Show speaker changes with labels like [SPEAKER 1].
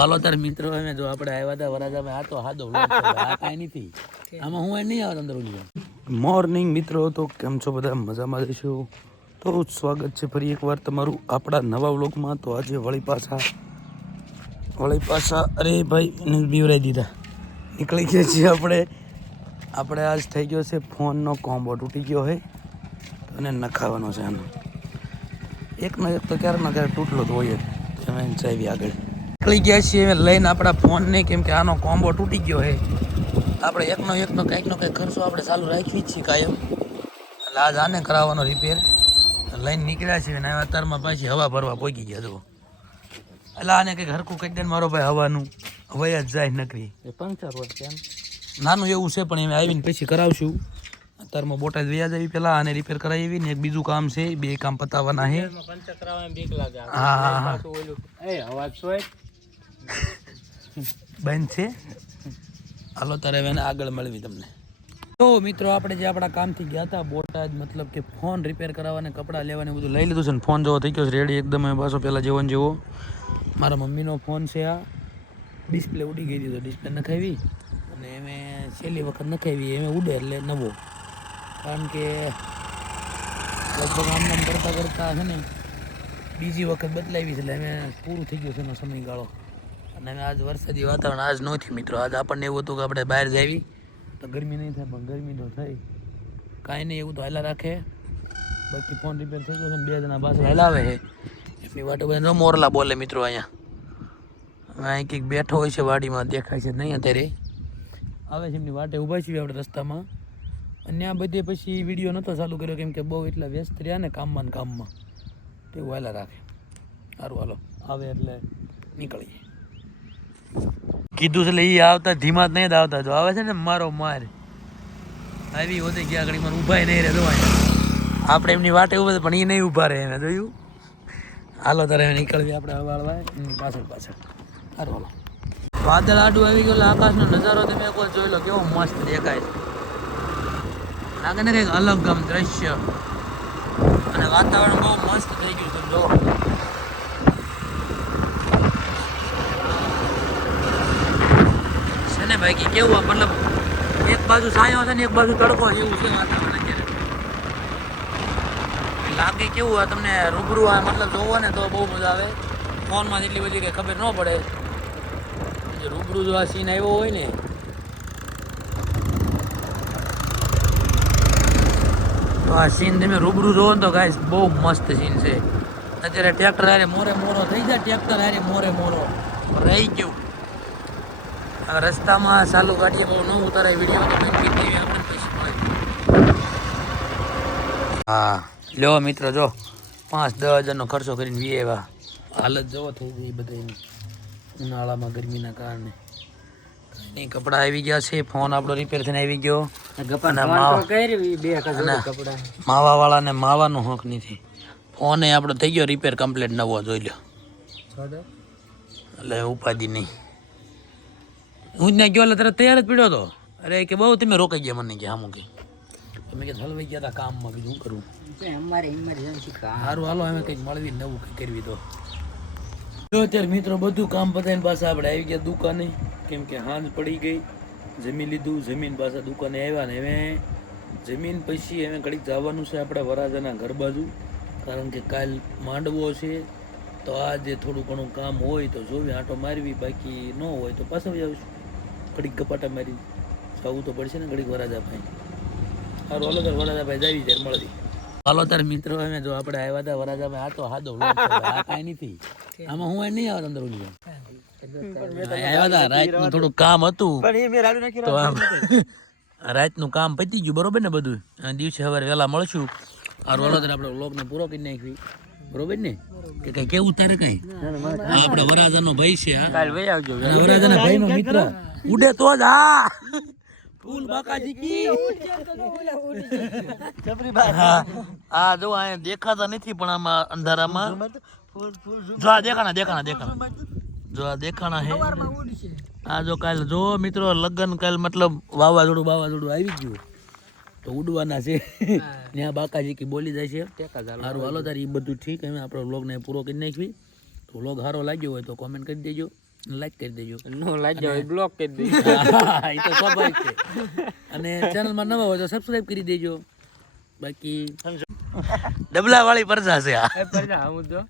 [SPEAKER 1] ચાલો તાર મિત્રો, અમે જો આપણે આવ્યા હતા વરાજામાં, આ તો હાદો. આ કાંઈ નથી. આમાં હું નહીં આવત અંદર ઉલી મોર્નિંગ મિત્રો, તો કેમ છો બધા? મજામાં જશો તો સ્વાગત છે ફરી એકવાર તમારું આપણા નવા વ્લોગમાં તો આજે વળી પાછા વળી પાછા, અરે ભાઈ બીવરાઈ દીધા. નીકળી ગયા છીએ આપણે. આપણે આજ થઈ ગયો છે ફોનનો કોમ્બો તૂટી ગયો હોય અને નખાવાનો છે આનો. એકનો એક તો ક્યારે ના ક્યારે તૂટલો તો હોય જ. તમે ચાવી આગળ. નીકળી ગયા છીએ લઈને આપણા ફોનને કેમ કે આનો કોમ્બો તૂટી ગયો છે. આપણે એકનો એકનો કંઈકનો કંઈક ખર્ચો આપણે ચાલુ રાખવી જ છીએ કાયમ. એટલે આજ આને કરાવવાનો રિપેર લઈને નીકળ્યા છીએ અને અત્યારમાં પાછી હવા ભરવા પહોંચી ગયા જુઓ. એટલે આને કંઈક હરખું કંઈક દે મારો ભાઈ હવાનું. વયા જ જાય નકરી.
[SPEAKER 2] પંચર હોય
[SPEAKER 1] નાનું એવું છે પણ એમ આવીને પછી કરાવશું. અત્યારમાં બોટાદ વ્યાજ આવી પેલા આને રિપેર કરાવી ને એક બીજું કામ છે બે કામ પતાવવાના છે. હા, હા, હા. બંધ છે? હાલો તારે એને આગળ મળવી તમને. તો મિત્રો આપણે જે આપણા કામથી ગયા હતા બોટાદ મતલબ કે ફોન રિપેર કરાવવાને કપડાં લેવાને બધું લઈ લીધું છે ને ફોન જેવો થઈ ગયો છે રેડી એકદમ એ પાછો પહેલાં જેવો જેવો. મારા મમ્મીનો ફોન છે આ. ડિસ્પ્લે ઉડી ગઈ હતી તો ડિસ્પ્લે નખાવી. અને એમે છેલ્લી વખત નખાવી એમે ઉડે એટલે નવો. કારણ કે લગભગ આમ નામ કરતાં કરતાં છે ને બીજી વખત બદલાવી છે એટલે અમે પૂરું થઈ ગયું છે એનો સમયગાળો. અને આજ વરસાદી વાતાવરણ આજ નહોતી મિત્રો. આજ આપણને એવું હતું કે આપણે બહાર જાવી તો ગરમી નહીં થાય, પણ ગરમી તો થઈ. કાંઈ નહીં, એવું તો હાલા રાખે. બાકી ફોન રિપેર થઈ ગયો છે બે જણા પાછળ હલાવે છે. એમની વાટો બધા મોરલા બોલે મિત્રો અહીંયા. અહીં કંઈક બેઠો હોય છે વાડીમાં, દેખાય છે નહીં અત્યારે. આવે છે એમની વાટે, ઊભા છીએ આપણે રસ્તામાં. અને આ બધે પછી વીડિયો નહોતો ચાલુ કર્યો, કેમ કે બહુ એટલા વ્યસ્ત રહ્યા ને કામમાં ને કામમાં. તેવું હાલા રાખે. સારું, હાલો. આવે એટલે નીકળીએ. કીધું એટલે એ આવતા ધીમા જ નહીં આવતા. જો આવે છે ને મારો માર. આવી હોતે ગયા ઘડી મારે ઊભા નહીં રહે જોવા આપણે એમની વાટે ઊભા પણ એ નહીં ઊભા રહે એને, જોયું? હાલો, તારે નીકળવી આપણે વાળવા એમની પાછળ પાછળ. સારું હાલો. વાદળ આડું આવી ગયું આકાશનો નજારો તમે એક વાર જોઈ લો, કેવો મસ્ત દેખાય છે. લાગે ને કંઈક અલગ ગમ દ્રશ્ય. અને વાતાવરણ બહુ મસ્ત થઈ ગયું છે, જો. છે ને ભાઈ કે કેવું મતલબ એક બાજુ સાયો છે ને એક બાજુ તડકો છે, એવું છે વાતાવરણ અત્યારે. લાગે કેવું આ તમને રૂબરૂ આ મતલબ જોવો ને તો બહુ મજા આવે. ફોનમાં એટલી બધી કંઈ ખબર ન પડે. રૂબરૂ જો આ સીન આવ્યો હોય ને આ સીન તમે રૂબરૂ જોવો ને તો ગાય બહુ મસ્ત સીન છે. અત્યારે ટ્રેક્ટર હારે મોરે મોરો, થઈ જાય ટ્રેક્ટર હારે મોરે મોરો. રહી ગયું. રસ્તામાં ચાલુ ગાડીએ બહુ ન ઉતારાય વીડિયો એવી હા. લ્યો મિત્ર જો. પાંચ દસ હજારનો ખર્ચો કરીને વી આવ્યા હાલત જોવો થઈ ગઈ બધાની ઉનાળામાં ગરમીના કારણે. એ કપડાં આવી ગયા છે. ફોન આપણો રિપેર થઈને આવી ગયો. માવા-
[SPEAKER 2] કપડા.
[SPEAKER 1] માવાવાળાને માવાનો હક નથી. ફોન આપણો થઈ ગયો રિપેર કમ્પ્લીટ નવો જોઈ લો એટલે ઉપાધિ નહીં. હું જ ને ગયો એટલે તરત તૈયાર જ પીડ્યો હતો. અરે કે બહુ તમે રોકાઈ ગયા મને કે હા કે તમે કે હલવાઈ ગયા હતા કામમાં બીજું શું કરવું
[SPEAKER 2] અમારે ઇમરજન્સી કામ.
[SPEAKER 1] સારું હાલો અમે કંઈક મળવી નવું કંઈક કરવી તો. જો અત્યારે મિત્રો બધું કામ પતાવીને પાછા આપણે આવી ગયા દુકાને. કેમ કે હાંજ પડી ગઈ. જમી લીધું જમીન પાછા દુકાને આવ્યા ને હવે જમીન પછી એને ઘડીક જવાનું છે આપણે વરાજાના ઘર બાજુ. કારણ કે કાલ માંડવો છે. તો આજે થોડું ઘણું કામ હોય તો જોવી આંટો મારવી બાકી ન હોય તો પાછળ આવી આવશું. ઘડીક કપાટા મારી જવું તો પડશે ને ઘડીક વરાજા ભાઈ. સારું હાલો તાર વરાજા ભાઈ જાવી ત્યારે મળવી હાલો તાર મિત્રો અમે જો આપણે આવ્યા હતા વરાજામાં આ તો હાદો આ કાંઈ નથી. આમાં હું નહીં આવત અંદર ઓલી આવ્યા હતા રાતનું થોડું કામ હતું. તો આમ રાતનું કામ પતી ગયું બરોબર ને બધું? દિવસે સવારે વહેલા મળશું. આ હાલો આપણે vlog ને પૂરો કરી નાખવી બરોબર ને? કે કઈ કેવું તારે કઈ? આપડે વરાજન નો. ભાઈ છે વરાજન ભાઈ ભાઈનો મિત્ર. ઉડે તો જ. હા ફૂલ બાકાજી કી. હા. આ જો અહીંયા દેખાતા નથી પણ આમાં અંધારામાં. જો આ દેખાણા દેખાણા દેખાણા. જો આ દેખાણા હે. આ જો કાલ જો મિત્રો લગ્ન કાલ મતલબ વાવાઝોડું વાવાઝોડું આવી ગયું. તો ઉડવાના છે. ત્યાં બાકાજી કી બોલી જાય છે. સારું હાલો તારી એ બધું ઠીક. અમે આપણો વ્લોગને પૂરો કરી નાખવી. તો વ્લોગ સારો લાગ્યો હોય તો કોમેન્ટ કરી દેજો લાઈક કરી દેજો.
[SPEAKER 2] નો લાગ્યો હોય બ્લોક કરી દેજો.
[SPEAKER 1] એ તો સ્વાભાવિક છે. અને ચેનલમાં નવા હોય તો સબસ્ક્રાઇબ કરી દેજો. બાકી ડબલા વાળી પરજા છે આ.
[SPEAKER 2] પરજા હું તો.